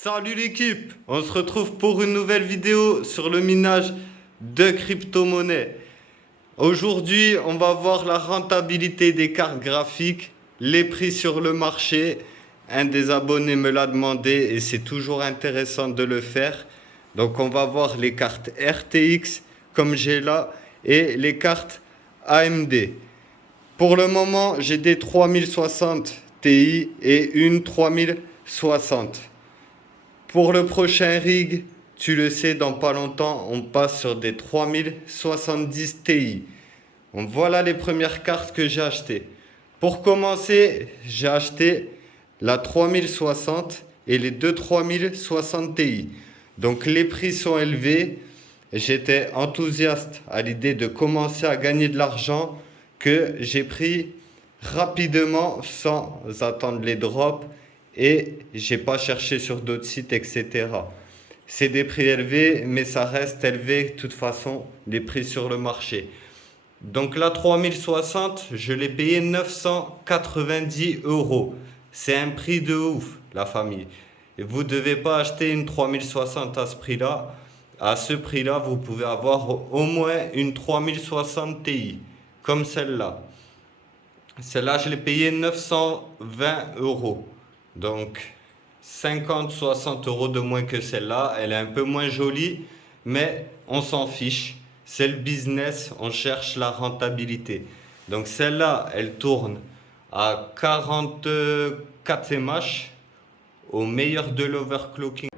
Salut l'équipe, on se retrouve pour une nouvelle vidéo sur le minage de crypto-monnaies. Aujourd'hui, on va voir la rentabilité des cartes graphiques, les prix sur le marché. Un des abonnés me l'a demandé et c'est toujours intéressant de le faire. Donc on va voir les cartes RTX comme j'ai là et les cartes AMD. Pour le moment, j'ai des 3060 Ti et une 3060. Pour le prochain rig, tu le sais, dans pas longtemps, on passe sur des 3070 Ti. Donc voilà les premières cartes que j'ai achetées. Pour commencer, j'ai acheté la 3060 et les deux 3060 Ti. Donc les prix sont élevés. J'étais enthousiaste à l'idée de commencer à gagner de l'argent que j'ai pris rapidement sans attendre les drops et j'ai pas cherché sur d'autres sites, etc. C'est des prix élevés, mais ça reste élevé de toute façon, les prix sur le marché. Donc la 3060, je l'ai payé 990 euros. C'est un prix de ouf, la famille. Et vous ne devez pas acheter une 3060 à ce prix-là. À ce prix-là, vous pouvez avoir au moins une 3060 Ti, comme celle-là. Celle-là, je l'ai payée 920 euros. Donc 50-60 euros de moins que celle-là. Elle est un peu moins jolie, mais on s'en fiche. C'est le business, on cherche la rentabilité. Donc celle-là, elle tourne à 44 mH au meilleur de l'overclocking.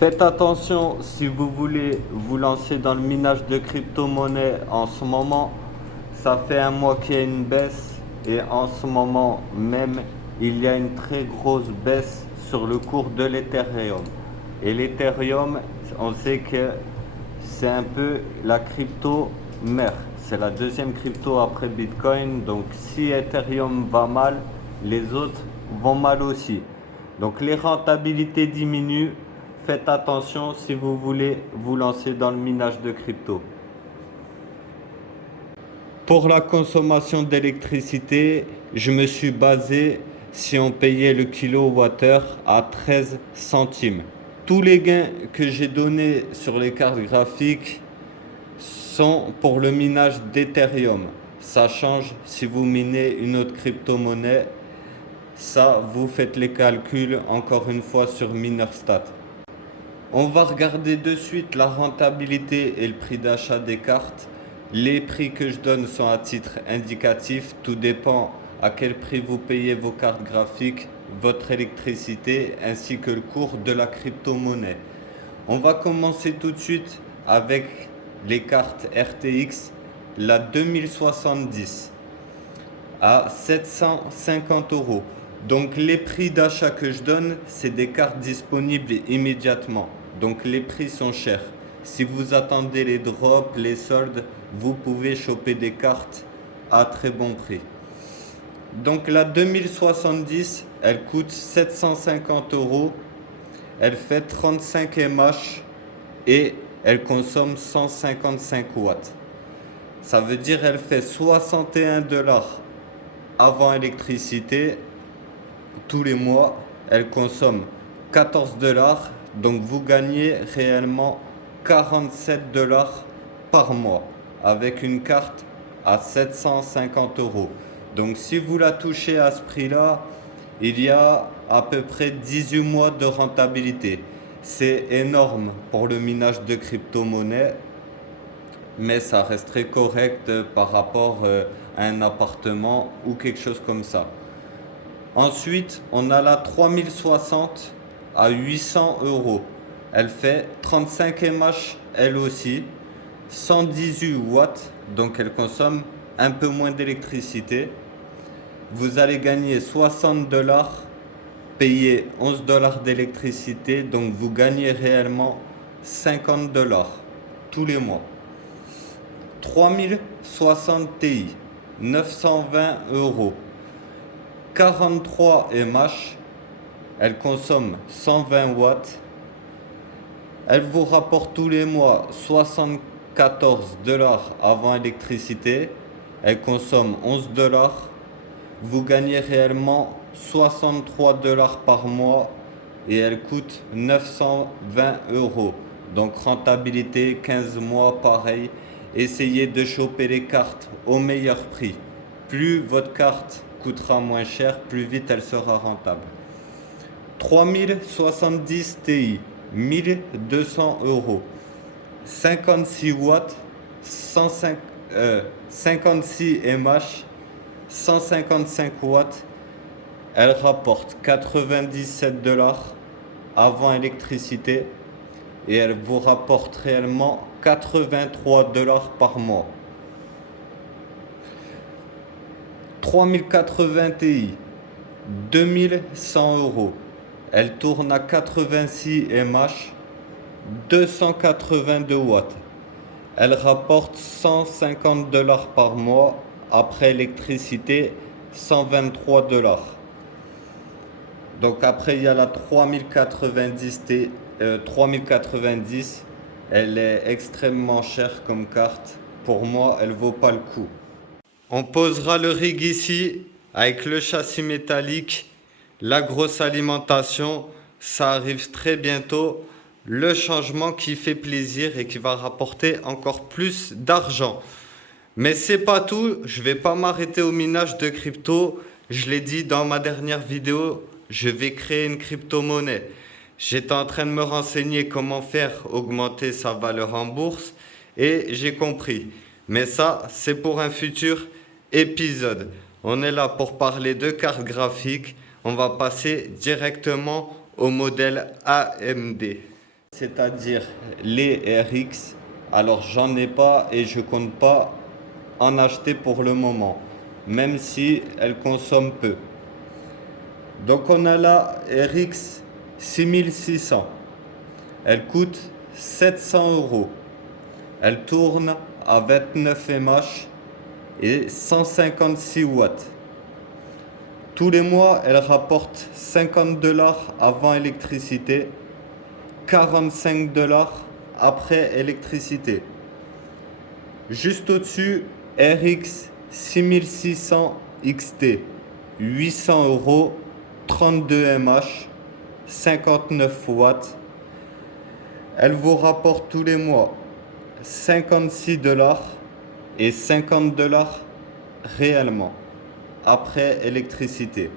Faites attention si vous voulez vous lancer dans le minage de crypto-monnaies en ce moment. Ça fait un mois qu'il y a une baisse et en ce moment même, il y a une très grosse baisse sur le cours de l'Ethereum. Et l'Ethereum, on sait que c'est un peu la crypto mère. C'est la deuxième crypto après Bitcoin. Donc si Ethereum va mal, les autres vont mal aussi. Donc les rentabilités diminuent. Faites attention si vous voulez vous lancer dans le minage de crypto. Pour la consommation d'électricité, je me suis basé si on payait le kilowattheure à 13 centimes. Tous les gains que j'ai donnés sur les cartes graphiques sont pour le minage d'Ethereum. Ça change si vous minez une autre crypto-monnaie. Ça, vous faites les calculs encore une fois sur MinerStat. On va regarder de suite la rentabilité et le prix d'achat des cartes. Les prix que je donne sont à titre indicatif. Tout dépend à quel prix vous payez vos cartes graphiques, votre électricité ainsi que le cours de la crypto-monnaie. On va commencer tout de suite avec les cartes RTX, la 2070 à 750 euros. Donc les prix d'achat que je donne, c'est des cartes disponibles immédiatement. Donc les prix sont chers. Si vous attendez les drops, les soldes, vous pouvez choper des cartes à très bon prix. Donc la 2070, elle coûte 750 euros. Elle fait 35 mH et elle consomme 155 watts. Ça veut dire elle fait 61 $ avant électricité. Tous les mois, elle consomme 14 $. Donc vous gagnez réellement 47 $ par mois avec une carte à 750 euros. Donc si vous la touchez à ce prix-là, il y a à peu près 18 mois de rentabilité. C'est énorme pour le minage de crypto-monnaies, mais ça reste très correct par rapport à un appartement ou quelque chose comme ça. Ensuite, on a la 3060 à 800 euros. Elle fait 35 mH elle aussi, 118 watts, donc elle consomme un peu moins d'électricité. Vous allez gagner 60 $, payer 11 $ d'électricité, donc vous gagnez réellement 50 $ tous les mois. 3060 Ti, 920 euros. 43 mH, elle consomme 120 watts. Elle vous rapporte tous les mois 74 $ avant électricité. Elle consomme 11 $. Vous gagnez réellement 63 $ par mois et elle coûte 920 euros. Donc rentabilité 15 mois pareil. Essayez de choper les cartes au meilleur prix. Plus votre carte coûtera moins cher, plus vite elle sera rentable. 3070 Ti, 1200 euros. 56 watts, 56 mAh, 155 watts. Elle rapporte 97 $ avant électricité et elle vous rapporte réellement 83 $ par mois. 3080 Ti, 2100 euros. Elle tourne à 86 mAh, 282 watts. Elle rapporte 150 $ par mois. Après électricité, 123 $. Donc après, il y a la 3090. Elle est extrêmement chère comme carte. Pour moi, elle vaut pas le coup. On posera le rig ici avec le châssis métallique, la grosse alimentation. Ça arrive très bientôt. Le changement qui fait plaisir et qui va rapporter encore plus d'argent. Mais c'est pas tout, je vais pas m'arrêter au minage de crypto. Je l'ai dit dans ma dernière vidéo, je vais créer une crypto-monnaie. J'étais en train de me renseigner comment faire augmenter sa valeur en bourse et j'ai compris. Mais ça, c'est pour un futur épisode. On est là pour parler de cartes graphiques. On va passer directement au modèle AMD. C'est-à-dire les RX. Alors j'en ai pas et je compte pas en acheter pour le moment, même si elles consomment peu. Donc on a la RX 6600. Elle coûte 700 euros. Elle tourne à 29 mAh et 156 watts. Tous les mois, elle rapporte 50 $ avant électricité, 45 $ après électricité. Juste au-dessus, RX 6600 XT, 800 euros, 32 mAh, 59 watts. Elle vous rapporte tous les mois 56 $ et 50 $ réellement après électricité.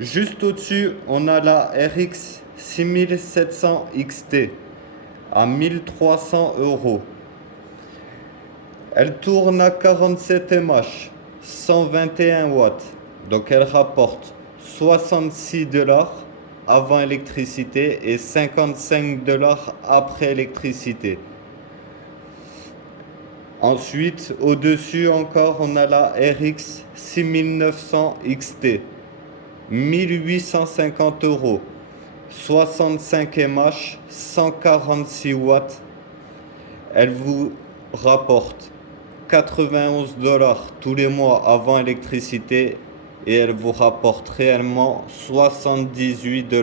Juste au-dessus, on a la RX 6700 XT à 1300 euros. Elle tourne à 47 mAh, 121 watts. Donc elle rapporte 66 $ avant électricité et 55 $ après électricité. Ensuite, au-dessus encore, on a la RX 6900 XT, 1850 euros, 65 mAh, 146 watts. Elle vous rapporte 91 $ tous les mois avant électricité et elle vous rapporte réellement 78 $.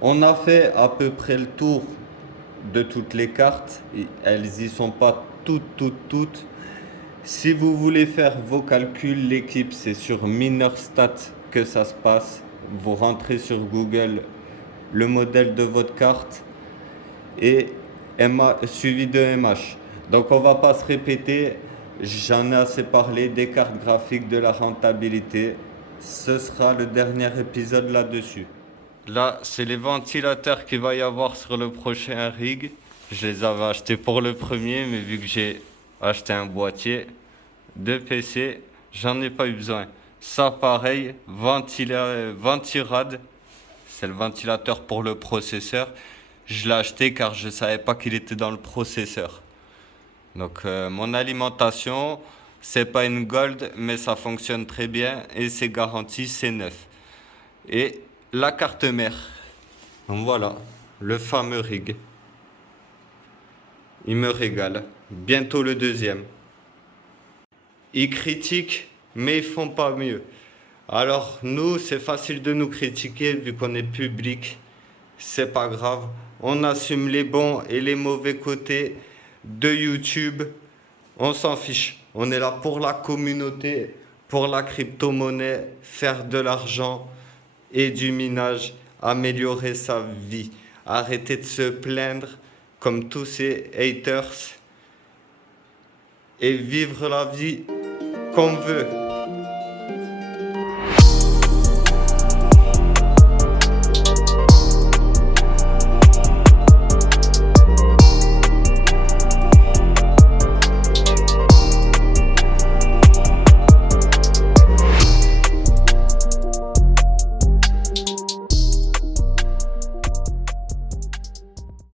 On a fait à peu près le tour de toutes les cartes. Elles y sont pas toutes. Si vous voulez faire vos calculs, l'équipe, c'est sur Minerstat que ça se passe. Vous rentrez sur Google le modèle de votre carte et suivi de mAh. Donc on va pas se répéter, j'en ai assez parlé des cartes graphiques, de la rentabilité. Ce sera le dernier épisode là-dessus. Là, c'est les ventilateurs qu'il va y avoir sur le prochain rig. Je les avais achetés pour le premier, mais vu que j'ai acheté un boîtier de PC, j'en ai pas eu besoin. Ça, pareil, Ventirad, c'est le ventilateur pour le processeur. Je l'ai acheté car je ne savais pas qu'il était dans le processeur. Donc, mon alimentation, c'est pas une Gold, mais ça fonctionne très bien et c'est garanti, c'est neuf. Et la carte mère. Donc voilà, le fameux rig. Il me régale. Bientôt le deuxième. Ils critiquent, mais ils font pas mieux. Alors nous, c'est facile de nous critiquer vu qu'on est public. C'est pas grave. On assume les bons et les mauvais côtés de YouTube. On s'en fiche. On est là pour la communauté, pour la crypto-monnaie, faire de l'argent. et du minage, améliorer sa vie. Arrêter de se plaindre comme tous ces haters et vivre la vie qu'on veut.